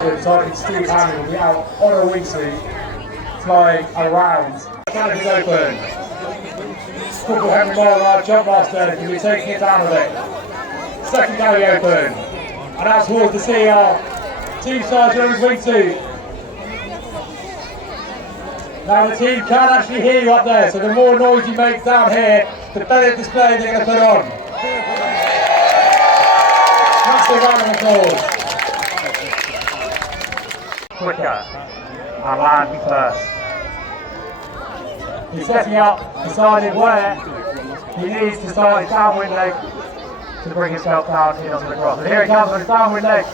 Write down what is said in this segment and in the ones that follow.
So I can Steve Hammond will be out on a wingsuit, flying around. The canopy's open. Corporal Henry Moore, jump master, can be taking it down a bit. Second galley open. And out towards the CR. Team Sergeant in his wingsuit. Now the team can actually hear you up there, so the more noise you make down here, the better display they're going to put on. Massive round of applause. Quicker and land first. He's setting up, decided where he needs to start his downwind leg to bring himself down in onto the cross. And here he comes on his downwind leg.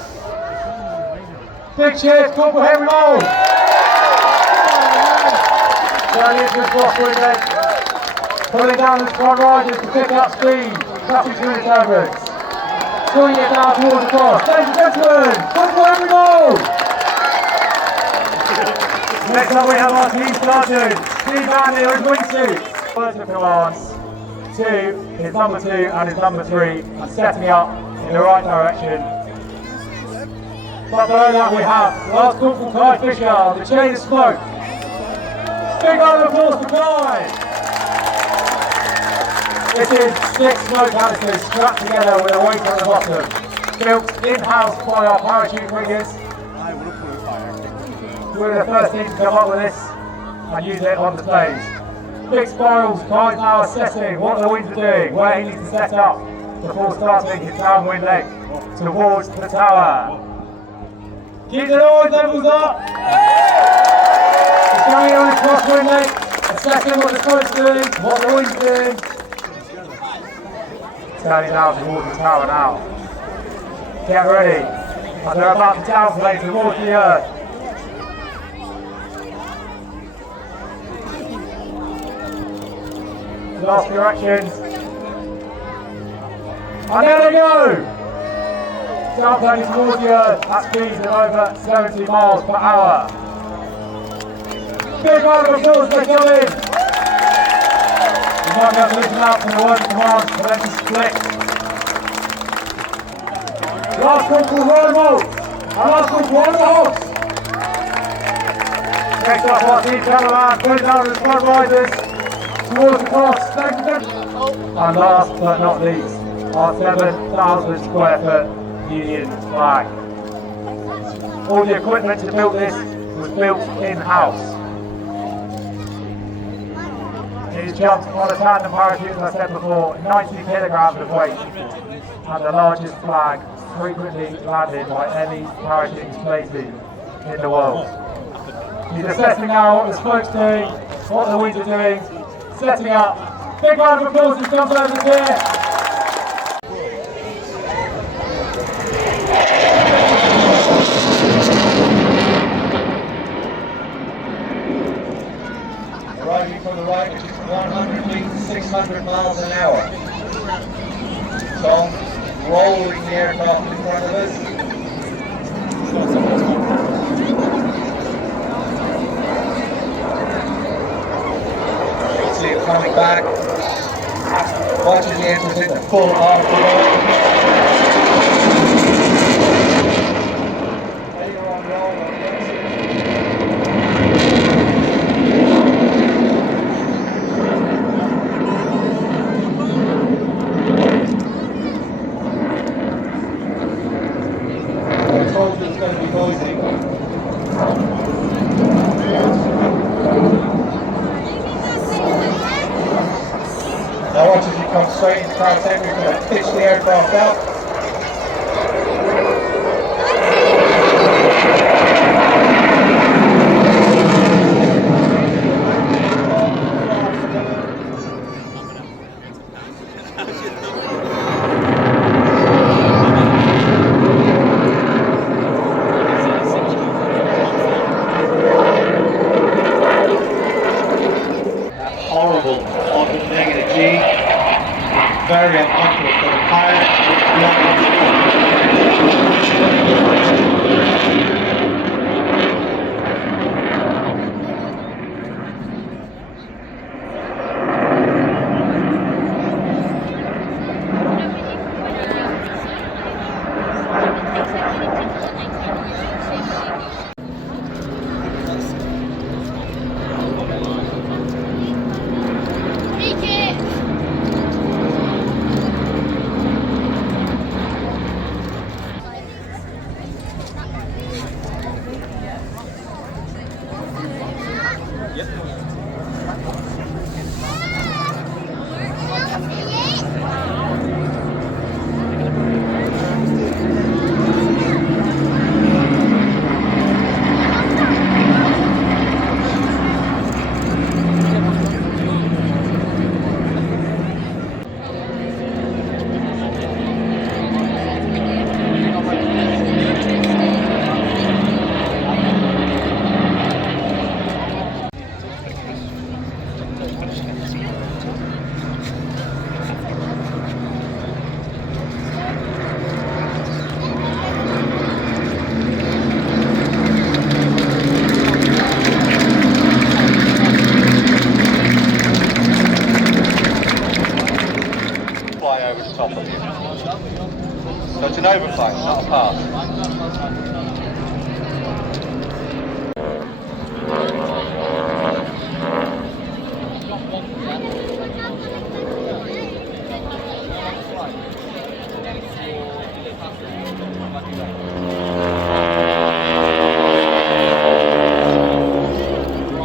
Big cheers, Corporal Henry Moore! Turning into his crosswind leg, pulling down the front riders to pick up speed, cutting through the turbulence, swinging it down towards the cross. Ladies and gentlemen, Corporal Henry Moore! Next up we have our team sergeant, Steve Manley in his wingsuit. First of commands to his number 2 and his number 3, and setting up in the right direction. But below that we have Last Corporal Kai Fisher, the chain of smoke. Big round of applause for Kai! This is 6 smoke canisters strapped together with a weight on the bottom, built in-house by our parachute riggers. We're the first team to come up with this and use it on the stage. Big spirals, Kai's now assessing what the winds are doing, where he needs to set up before starting his downwind leg towards the tower. Keep the noise levels up! He's coming on his crosswind leg, assessing what the smoke's doing, what the wind's doing. Turning down towards the tower now. Get ready, and they're about to downplane towards the earth. Last directions. And there they go! Downplaning towards the earth at speeds of over 70 miles per hour. Big round of applause for coming! You might be able to listen out for the word commands for them to split. Last Corporal Royal and Last Corporal Oliver. Next up our team cameraman, putting down his front riders towards the cross. And last but not least, our 7,000 square foot Union flag. All the equipment to build this was built in-house. It is jumped on a tandem parachute, as I said before, 90 kilograms of weight, and the largest flag frequently landed by any parachute displacement in the world. He's assessing now what the smoke's doing, what the winds are doing, setting up. Big round of applause as he comes over here. Arriving from the right, which is 100 feet, 600 miles an hour. Tom rolling the aircraft in front of us. See it coming back. Watches the engines hit the full afterburner. I told you it's going to be noisy. Now watch as you come straight into contact, we're going to pitch the aircraft out. Horrible on the negative G. Very uncomfortable for the pilot. pass.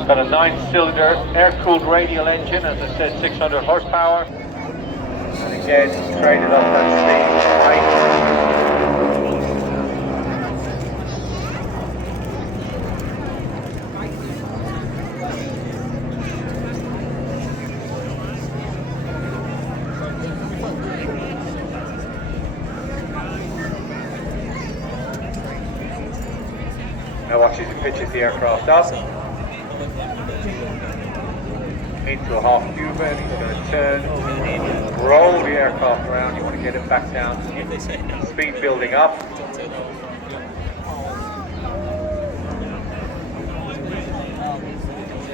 Got a 9-cylinder air-cooled radial engine, as I said, 600 horsepower. And again, traded up that speed. Now watch as he pitches the aircraft up into a half cuba, and he's going to turn, roll the aircraft around. You want to get it back down, speed building up.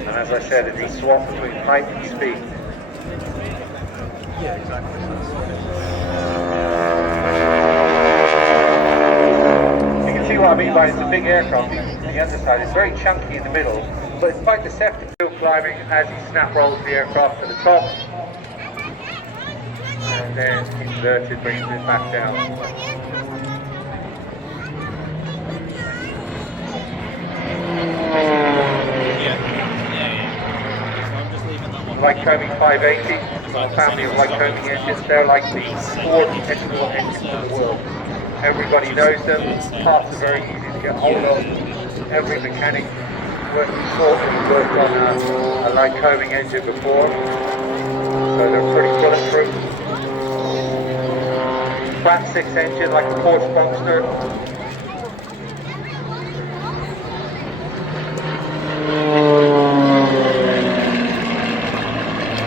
And as I said, it's a swap between height and speed. Yeah, exactly. You can see what I mean by it's a big aircraft. The underside is very chunky in the middle, but it's quite deceptive. Still climbing as he snap rolls the aircraft to the top, and then inverted, brings it back down. Lycoming 580, a family of Lycoming engines. They're like the fourth export engines in the world. Everybody knows them. Parts are very easy to get hold of. Every mechanic worked on a Lycoming engine before, so they're pretty bulletproof. Flat 6 engine like a Porsche Boxster.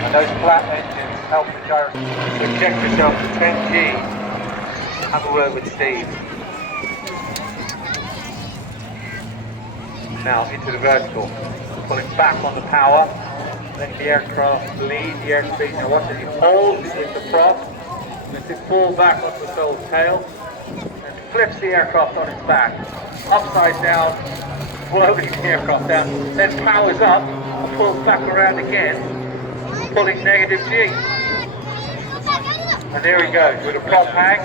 And those flat engines help the gyro. So check yourself to 10G. Have a word with Steve. Now into the vertical, pulling back on the power, letting the aircraft lead the airspeed. Now watch as he holds it with the prop, lets it fall back onto the sole's tail, and flips the aircraft on its back, upside down, floating the aircraft down, then powers up and pulls back around again, pulling negative G. And there he goes with a prop hang,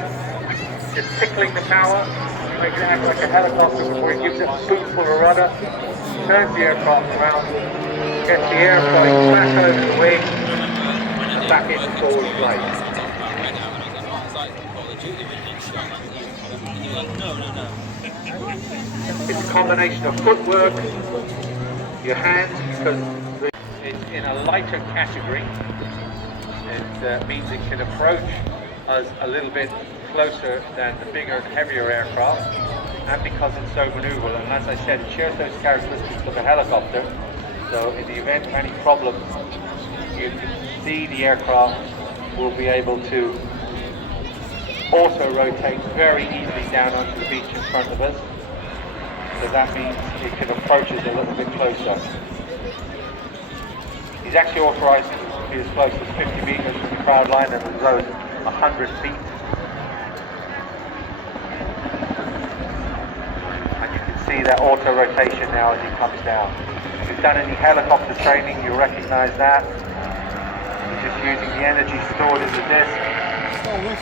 just tickling the power. Makes it act like a helicopter before he gives it a spoonful of rudder, turns the aircraft around, gets the airplane back over the wing, and back into forward flight. It's a combination of footwork, your hands, because it's in a lighter category. It means it can approach us a little bit closer than the bigger and heavier aircraft, and because it's so maneuverable, and as I said, it shares those characteristics of a helicopter. So in the event of any problem, you can see the aircraft will be able to also rotate very easily down onto the beach in front of us. So that means it can approach us a little bit closer. He's actually authorized to be as close as 50 meters from the crowd line and as low as 100 feet. See that auto rotation now as he comes down. If you've done any helicopter training, you'll recognize that. You're just using the energy stored in the disc,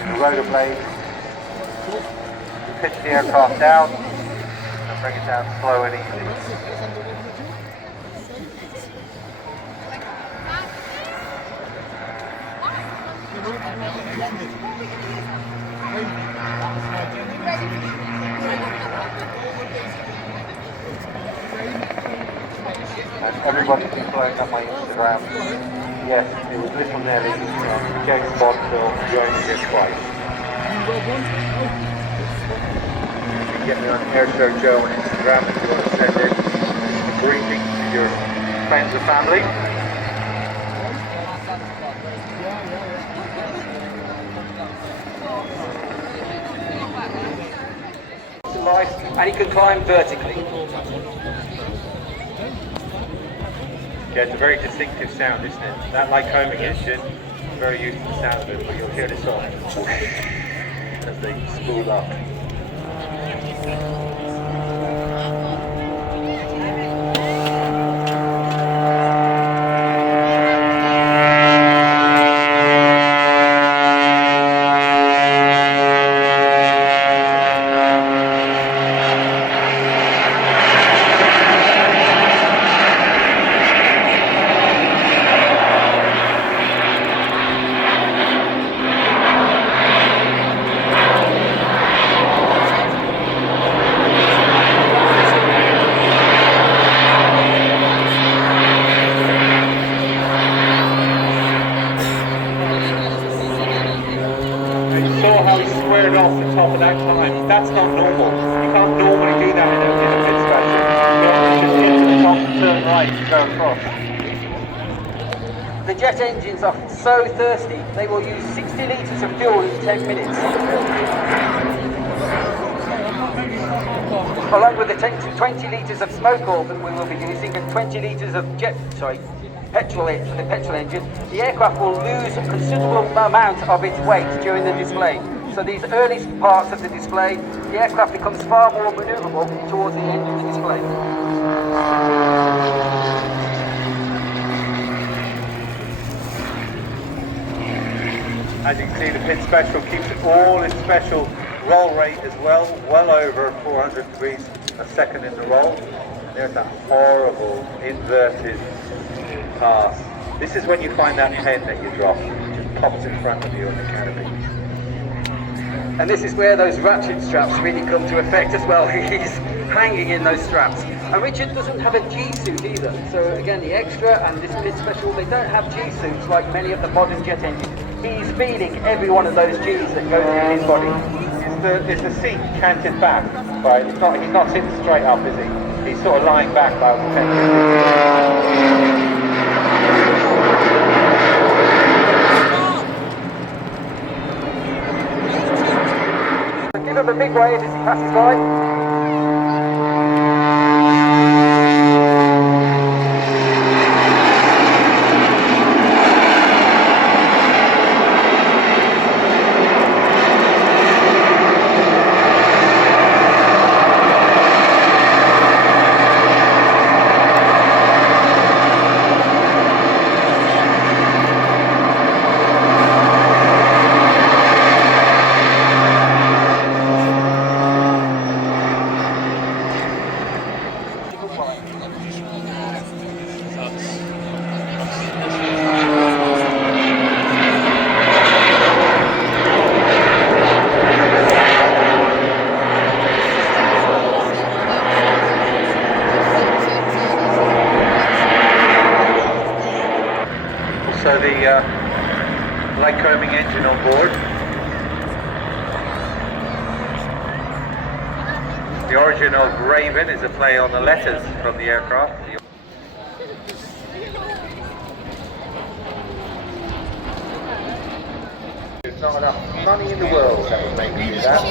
the rotor blade, to pitch the aircraft down and bring it down slow and easy. And everybody's been blowing up my Instagram. Yes, it was Little Nelly, James Bond film, You Only Live Twice. You can get me on Air Show Joe on Instagram if you want to send in a greeting to your friends and family. And he can climb vertically. Yeah, it's a very distinctive sound, isn't it? That Lycoming engine, I'm very used to the sound of it, but you'll hear this song as they spool up. Squared off the top of that climb. That's not normal. You can't normally do that in a pit special. You have to just get to the top, turn right and go across. The jet engines are so thirsty, they will use 60 litres of fuel in 10 minutes. Along with the 10 to 20 litres of smoke oil that we will be using and 20 litres of petrol for the petrol engine, the aircraft will lose a considerable amount of its weight during the display. So these early parts of the display, the aircraft becomes far more manoeuvrable towards the end of the display. As you can see, the pit special keeps all its special roll rate as well over 400 degrees a second in the roll. And there's that horrible inverted pass. This is when you find that pen that you drop. It just pops in front of you on the canopy. And this is where those ratchet straps really come to effect as well. He's hanging in those straps. And Richard doesn't have a G-suit either. So again, the extra and this pit special, they don't have G-suits like many of the modern jet engines. He's feeling every one of those G's that go through his body. Is the seat canted back? Right, he's not sitting straight up, is he? He's sort of lying back like a Give him a big wave as he passes by. So the light combing engine on board. The origin of Raven is a play on the letters from the aircraft. There's not enough money in the world that would make me do that.